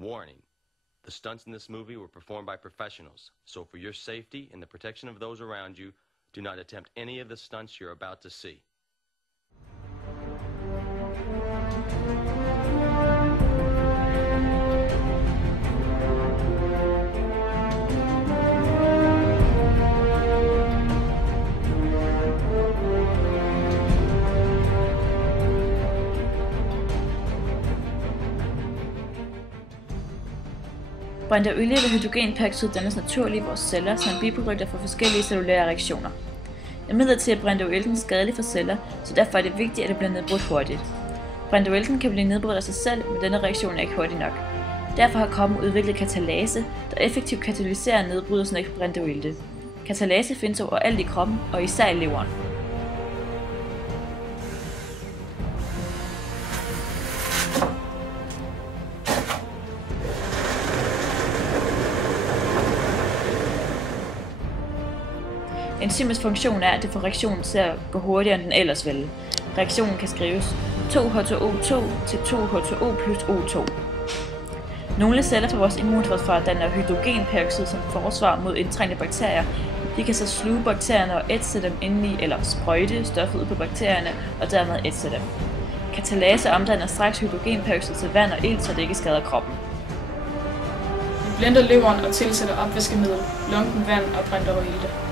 Warning. The stunts in this movie were performed by professionals, so for your safety and the protection of those around you, do not attempt any of the stunts you're about to see. Brintolie eller hydrogenperoxid dannes naturligt i vores celler som biprodukter fra forskellige cellulære reaktioner. Imidlertid er brintoilten skadelig for celler, så derfor er det vigtigt, at det bliver nedbrudt hurtigt. Brintoilten kan blive nedbrudt af sig selv, men denne reaktion er ikke hurtig nok. Derfor har kroppen udviklet katalase, der effektivt katalyserer nedbrydelsen af brintoilte. Katalase findes overalt i kroppen, og især i leveren. Enzymets funktion er, at det får reaktionen til at gå hurtigere, end den ellers ville. Reaktionen kan skrives 2H2O2 til 2H2O plus O2. Nogle celler fra vores immunforsvar danner hydrogenperoxid som forsvar mod indtrængende bakterier. De kan så sluge bakterierne og ætse dem indeni, eller sprøjte stoffet ud på bakterierne og dermed ætse dem. Katalase omdanner straks hydrogenperoxid til vand og ilt, så det ikke skader kroppen. Vi blender leveren og tilsætter opvaskemiddel, lunken vand og brintoilte.